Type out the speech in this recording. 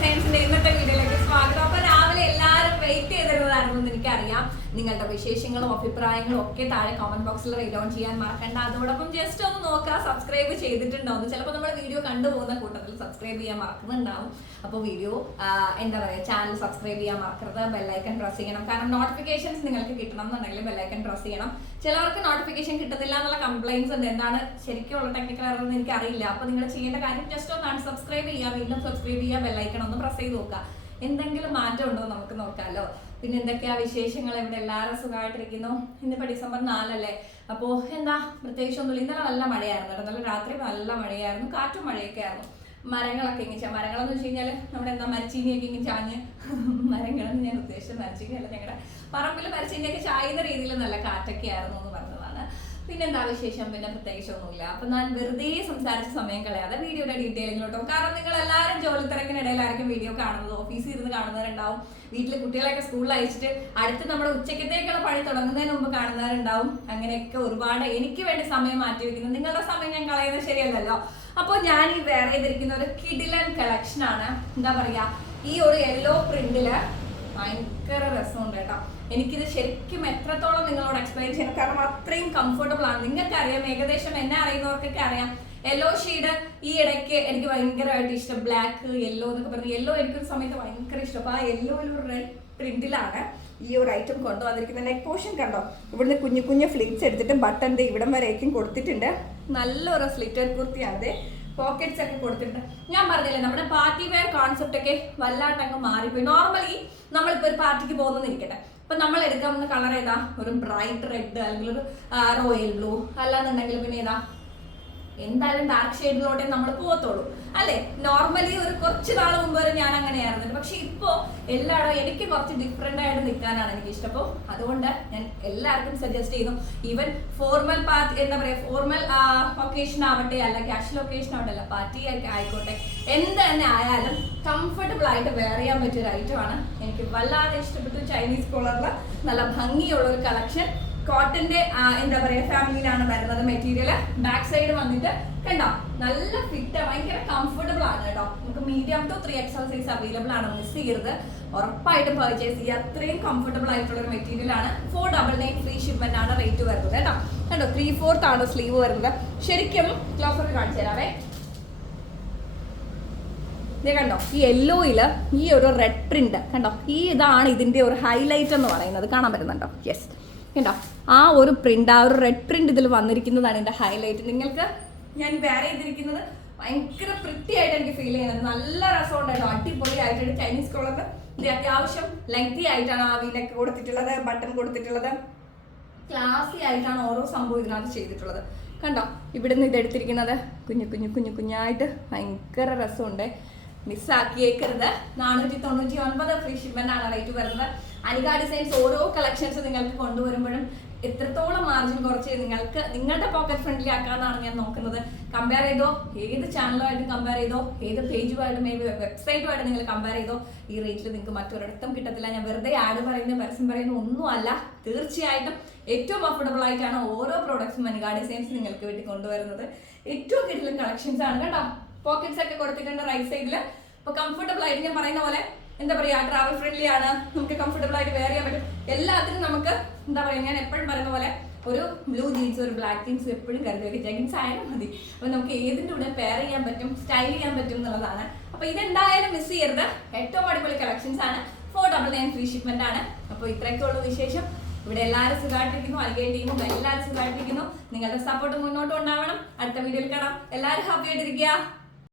ഡിസൈൻസിന്റെ എനിക്കറിയാം നിങ്ങളുടെ വിശേഷങ്ങളും അഭിപ്രായങ്ങളും ഒക്കെ താഴെ കമന്റ് ബോക്സിൽ റീഡ് ഓൺ ചെയ്യാൻ മറക്കണ്ട. അതോടൊപ്പം ജസ്റ്റ് ഒന്ന് നോക്കുക സബ്സ്ക്രൈബ് ചെയ്തിട്ടുണ്ടോ എന്ന് ചിലപ്പോൾ നമ്മൾ വീഡിയോ കണ്ടുപോകുന്ന കൂട്ടത്തിൽ സബ്സ്ക്രൈബ് ചെയ്യാൻ മറക്കുന്നുണ്ടാവും. അപ്പോൾ വീഡിയോ എന്താ പറയുക ചാനൽ സബ്സ്ക്രൈബ് ചെയ്യാൻ മറക്കരുത്. ബെല്ലൈക്കൺ പ്രസ് ചെയ്യണം. കാരണം നോട്ടിഫിക്കേഷൻസ് നിങ്ങൾക്ക് കിട്ടണം എന്നുണ്ടെങ്കിൽ ബെല്ലൈക്കൺ പ്രസ് ചെയ്യണം. ചിലവർക്ക് നോട്ടിഫിക്കേഷൻ കിട്ടുന്നില്ല എന്നുള്ള കംപ്ലൈൻസ് ഉണ്ട്. എന്താണ് ശരിക്കുള്ള ടെക്നിക്കൽ അറിവെന്ന് എനിക്ക് അറിയില്ല അപ്പോൾ നിങ്ങൾ ചെയ്യേണ്ട കാര്യം ജസ്റ്റ് ഒന്ന് അൺസബ്സ്ക്രൈബ് ചെയ്യുക. വീണ്ടും സബ്സ്ക്രൈബ് ചെയ്യുക. ബെല്ലൈക്കൺ ഒന്ന് പ്രസ് ചെയ്ത് നോക്കുക. എന്തെങ്കിലും മാറ്റം ഉണ്ടോ നമുക്ക് നോക്കാമല്ലോ പിന്നെ എന്തൊക്കെയാ വിശേഷങ്ങൾ? ഇവിടെ എല്ലാവരും സുഖമായിട്ടിരിക്കുന്നു? ഇന്നിപ്പോ ഡിസംബർ നാലല്ലേ? അപ്പോ എന്താ പ്രത്യേകിച്ച് ഒന്നുമില്ല. ഇന്നലെ നല്ല മഴയായിരുന്നു നല്ല രാത്രി നല്ല മഴയായിരുന്നു. കാറ്റും മഴയൊക്കെ ആയിരുന്നു. മരങ്ങളൊക്കെ ഇങ്ങനെ മരങ്ങളെന്ന് വെച്ച് കഴിഞ്ഞാൽ നമ്മുടെ എന്താ മരച്ചീനിയൊക്കെ ഇങ്ങനെ ചാഞ്ഞ് മരങ്ങളെന്ന് ഞാൻ ഉദ്ദേശിച്ചത് മരച്ചീനിയല്ല ഞങ്ങളുടെ പറമ്പിൽ മരച്ചീനിയൊക്കെ ചായുന്ന രീതിയിൽ നല്ല കാറ്റൊക്കെ ആയിരുന്നു എന്ന് പറഞ്ഞതാണ് പിന്നെന്താ വിശേഷം? പിന്നെ പ്രത്യേകിച്ച് ഒന്നുമില്ല. അപ്പൊ ഞാൻ വെറുതെ സംസാരിച്ച സമയം കളയാതെ വീഡിയോയുടെ ഡീറ്റെയിലിങ്ങോട്ടോ കാരണം നിങ്ങൾ എല്ലാവരും ജോലി തിരക്കിനിടയിലായിരിക്കും വീഡിയോ കാണുന്നത്. ഓഫീസിൽ ഇരുന്ന് കാണുന്നവരുണ്ടാവും. വീട്ടിലെ കുട്ടികളെയൊക്കെ സ്കൂളിൽ അയച്ചിട്ട് അടുത്ത് നമ്മുടെ ഉച്ചക്കത്തേക്കുള്ള പണി തുടങ്ങുന്നതിന് മുമ്പ് കാണുന്നവരുണ്ടാവും. അങ്ങനെയൊക്കെ ഒരുപാട് എനിക്ക് വേണ്ടി സമയം മാറ്റി വെക്കുന്നത് നിങ്ങളുടെ സമയം ഞാൻ കളയുന്നത് ശരിയല്ലല്ലോ. അപ്പോൾ ഞാൻ ഈ വേറെ ചെയ്തിരിക്കുന്ന ഒരു കിഡിലൻ കളക്ഷൻ ആണ്. എന്താ പറയാ? ഈ ഒരു യെല്ലോ പ്രിന്റിൽ ഭയങ്കര രസമുണ്ട് കേട്ടോ. എനിക്കിത് ശരിക്കും എത്രത്തോളം നിങ്ങളോട് എക്സ്പ്ലെയിൻ ചെയ്യണം? കാരണം അത്രയും കംഫർട്ടബിൾ ആണ്. നിങ്ങൾക്ക് അറിയാം ഏകദേശം എന്നെ അറിയുന്നവർക്കൊക്കെ അറിയാം. യെല്ലോ ഷെയ്ഡ് ഈ ഇടയ്ക്ക് എനിക്ക് ഭയങ്കരമായിട്ട് ഇഷ്ടം. ബ്ലാക്ക് യെല്ലോ എന്നൊക്കെ പറഞ്ഞു യെല്ലോ എനിക്കൊരു സമയത്ത് ഭയങ്കര ഇഷ്ടം. അപ്പോൾ ആ യെല്ലോ ഒരു റെഡ് പ്രിന്റിലാണ് ഈ ഒരു ഐറ്റം കൊണ്ടുവന്നിരിക്കുന്നത്. നെക്ക് പോർഷൻ കണ്ടോ? ഇവിടുന്ന് കുഞ്ഞു കുഞ്ഞു ഫ്ലിറ്റ്സ് എടുത്തിട്ട് ബട്ടന്റെ ഇവിടം വരേക്കും കൊടുത്തിട്ടുണ്ട്. നല്ലൊരു സ്ലിറ്റഡ് കുർത്തിയാണിത് പോക്കറ്റ്സ് ഒക്കെ കൊടുത്തിട്ടുണ്ട്. ഞാൻ പറഞ്ഞില്ലേ നമ്മുടെ പാർട്ടി വെയർ കോൺസെപ്റ്റ് ഒക്കെ വല്ലാണ്ടങ്ങ് മാറിപ്പോയി. നോർമലി നമ്മളിപ്പോൾ ഒരു പാർട്ടിക്ക് പോകുന്നിരിക്കട്ടെ അപ്പൊ നമ്മൾ എടുക്കാവുന്ന കളർ ഏതാ? ഒരു ബ്രൈറ്റ് റെഡ് അല്ലെങ്കിൽ ഒരു റോയൽ ബ്ലൂ അല്ലാന്നുണ്ടെങ്കിൽ പിന്നെ ഏതാ? എന്തായാലും ഡാർക്ക് ഷെയ്ഡിലോട്ടേ നമ്മൾ പോകത്തുള്ളൂ അല്ലെ? നോർമലി ഒരു കുറച്ച് നാൾ മുമ്പ് വരെ ഞാൻ അങ്ങനെയായിരുന്നു. പക്ഷെ ഇപ്പോ എല്ലാവരും എനിക്ക് കുറച്ച് ഡിഫറെന്റ് ആയിട്ട് നിൽക്കാനാണ് എനിക്ക് ഇഷ്ടം അപ്പോൾ അതുകൊണ്ട് ഞാൻ എല്ലാവർക്കും സജസ്റ്റ് ചെയ്യുന്നു ഈവൻ ഫോർമൽ പാർട്ടി എന്താ പറയാ ഫോർമൽ ഒക്കേഷൻ ആവട്ടെ അല്ല ക്യാഷ്വൽ ലൊക്കേഷൻ ആവട്ടെ അല്ല പാർട്ടി ആയിക്കോട്ടെ എന്ത് തന്നെ ആയാലും കംഫർട്ടബിൾ ആയിട്ട് വെയർ ചെയ്യാൻ പറ്റിയ ഒരു ഐറ്റമാണ് എനിക്ക് വല്ലാതെ ഇഷ്ടപ്പെട്ടു ചൈനീസ് കോളറിൽ നല്ല ഭംഗിയുള്ള ഒരു കളക്ഷൻ കോട്ടന്റെ എന്താ പറയാ ഫാമിലിയിലാണ് വരുന്നത് മെറ്റീരിയൽ ബാക്ക് സൈഡ് വന്നിട്ട് കണ്ടോ നല്ല ഫിറ്റ് ഭയങ്കര കംഫർട്ടബിൾ ആണ് കേട്ടോ. നമുക്ക് medium to three XL size available ആണ് മിസ് ചെയ്യരുത്. ഉറപ്പായിട്ടും പർച്ചേസ് ചെയ്യുക. അത്രയും കംഫർട്ടബിൾ ആയിട്ടുള്ള ഒരു മെറ്റീരിയൽ ആണ്. Four double nine free shipment ആണ് റേറ്റ് വരുന്നത് കേട്ടോ. കണ്ടോ ത്രീ ഫോർത്ത് ആണ് സ്ലീവ് വരുന്നത്. ശരിക്കും ക്ലോസർ കാണിച്ചു തരാവേ. കണ്ടോ ഈ യെല്ലോയിൽ ഈ ഒരു റെഡ് പ്രിന്റ് കണ്ടോ ഈ ഇതാണ് ഇതിന്റെ ഒരു ഹൈലൈറ്റ് എന്ന് പറയുന്നത്. കാണാൻ പറ്റുന്നുണ്ടോ? യെസ് കണ്ടോ? ആ ഒരു പ്രിന്റ് ആ ഒരു റെഡ് പ്രിന്റ് ഇതിൽ വന്നിരിക്കുന്നതാണ് എന്റെ ഹൈലൈറ്റ് നിങ്ങൾക്ക് ഞാൻ വേറെ ചെയ്തിരിക്കുന്നത് ഭയങ്കര പ്രിറ്റി ആയിട്ട് എനിക്ക് ഫീൽ ചെയ്യുന്നത് നല്ല രസമുണ്ട് കേട്ടോ അടിപൊളിയായിട്ട് ചൈനീസ് കോളർ അത്യാവശ്യം ലെങ്തി ആയിട്ടാണ് ആ വീലൊക്കെ കൊടുത്തിട്ടുള്ളത് ബട്ടൺ കൊടുത്തിട്ടുള്ളത്. ക്ലാസി ആയിട്ടാണ് ഓരോ സംഭവം ഇതിനകത്ത് ചെയ്തിട്ടുള്ളത്. കണ്ടോ? ഇവിടുന്ന് ഇത് എടുത്തിരിക്കുന്നത് കുഞ്ഞു കുഞ്ഞു കുഞ്ഞു കുഞ്ഞായിട്ട് ഭയങ്കര രസമുണ്ട്. മിസ്സാക്കിയേക്കരുത്. നാനൂറ്റി തൊണ്ണൂറ്റി ഒൻപത് ഫ്രീ ഷിപ്മെന്റ് ആണ് റേറ്റ് വരുന്നത്. അനിക ഡിസൈൻസ് ഓരോ കളക്ഷൻസ് നിങ്ങൾക്ക് കൊണ്ടുവരുമ്പോഴും എത്രത്തോളം മാർജിൻ കുറച്ച് നിങ്ങൾക്ക് നിങ്ങളുടെ പോക്കറ്റ് ഫ്രണ്ട്ലി ആക്കാന്നാണ് ഞാൻ നോക്കുന്നത്. കമ്പയർ ചെയ്തോ ഏത് ചാനലുമായിട്ടും കമ്പയർ ചെയ്തോ ഏത് പേജുമായിട്ടും വെബ്സൈറ്റുമായിട്ട് നിങ്ങൾ കമ്പയർ ചെയ്തോ ഈ റേറ്റിൽ നിങ്ങൾക്ക് മറ്റൊരിടത്തും കിട്ടത്തില്ല. ഞാൻ വെറുതെ ആഡ് പറയുന്നത് പരസ്യം പറയുന്നത് ഒന്നുമല്ല. തീർച്ചയായിട്ടും ഏറ്റവും അഫോർഡബിൾ ആയിട്ടാണ് ഓരോ പ്രോഡക്ട്സും മനിക ഡിസൈൻസ് നിങ്ങൾക്ക് വേണ്ടി കൊണ്ടുവരുന്നത്. ഏറ്റവും കിട്ടുന്ന കളക്ഷൻസ് ആണ് കേട്ടോ. പോക്കറ്റ്സ് ഒക്കെ കൊടുത്തിട്ടുണ്ട് റൈറ്റ് സൈഡിൽ അപ്പൊ കംഫർട്ടബിൾ ആയിട്ട് ഞാൻ പറയുന്ന പോലെ എന്താ പറയാ ട്രാവൽ ഫ്രണ്ട്ലി ആണ്. നമുക്ക് കംഫർട്ടബിൾ ആയിട്ട് വെയർ ചെയ്യാൻ പറ്റും. എല്ലാത്തിനും നമുക്ക് എന്താ പറയാ ഞാൻ എപ്പോഴും പറയുന്ന പോലെ ഒരു ബ്ലൂ ജീൻസ് ഒരു ബ്ലാക്ക് ജീൻസ് എപ്പോഴും കരുതി വെക്കും. ജഗിൻസ് ആയാലും മതി. അപ്പൊ നമുക്ക് ഏതിന്റെ കൂടെ പെയർ ചെയ്യാൻ പറ്റും സ്റ്റൈൽ ചെയ്യാൻ പറ്റും എന്നുള്ളതാണ്. അപ്പൊ ഇതെന്തായാലും മിസ് ചെയ്യരുത്. ഏറ്റവും അടിപൊളി കളക്ഷൻസ് ആണ്. Four double nine free shipment ആണ്. അപ്പോൾ ഇത്രയൊക്കെ ഉള്ള വിശേഷം. ഇവിടെ എല്ലാവരും സുഖമായിട്ടിരിക്കുന്നു. അൽഗേ ടീമും എല്ലാവരും സുഖമായിട്ടിരിക്കുന്നു. നിങ്ങളുടെ സപ്പോർട്ട് മുന്നോട്ട് ഉണ്ടാവണം. അടുത്ത വീഡിയോയിൽ കാണാം. എല്ലാവരും ഹാപ്പി ആയിട്ടിരിക്കുക.